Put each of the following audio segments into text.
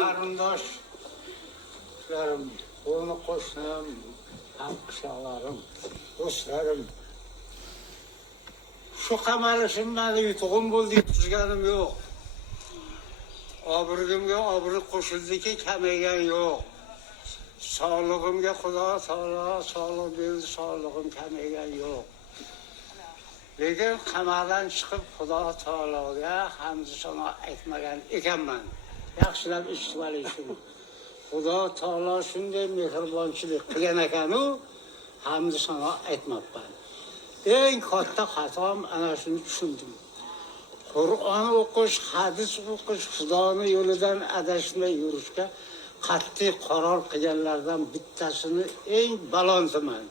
qarindoshlarım, qo'ni qo'shnim, hamqishloqlarim, do'stlarim. Shu qamalishim meni yutug'im bo'ldi, yutqizganim yo'q. Obrigimga obrig' qo'shildiki, kamaygan yo'q. Sog'lig'imga Xudo taolo sog'lik berdi, sog'lig'im kamaygan yo'q. Lekin qamaldan chiqib Xudo taologa hamd sano aytmagan ekanman. Yaxshilab eshitib oling. Xudo taolo shunday mehribonchilik qilgan ekan-u, hamd sano aytmabman. Eng katta xatom ana shuni tushundim. Qur'on o'qish, hadis o'qish, Xudoning yo'lidan adashmay yurishga qat'iy qaror qilganlardan bittasini eng balondiman.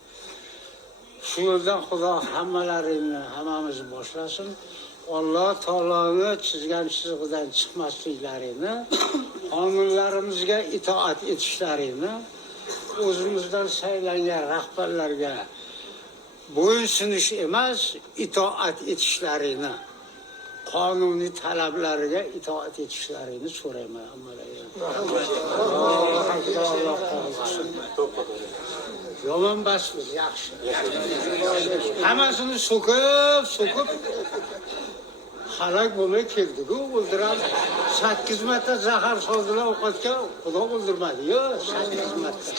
Shu yo'ldan Xudo hammamizni boshlasin. Alloh taoloning chizgan chizig'idan chiqmasliklarini, qonunlarimizga itoat etishlarini, o'zimizdan saylangan rahbarlarga bo'ysunish emas, itoat etishlarini, qonuniy talablariga itoat etishlarini so'rayman. Yomon basmiz, yaxshi. Hammasini so'kib halok bo'lmay keldi-ku, o'ldiradi. 8 marta zahar soldilar ovqatga, Xudo o'ldirmadi-yu, 8 marta.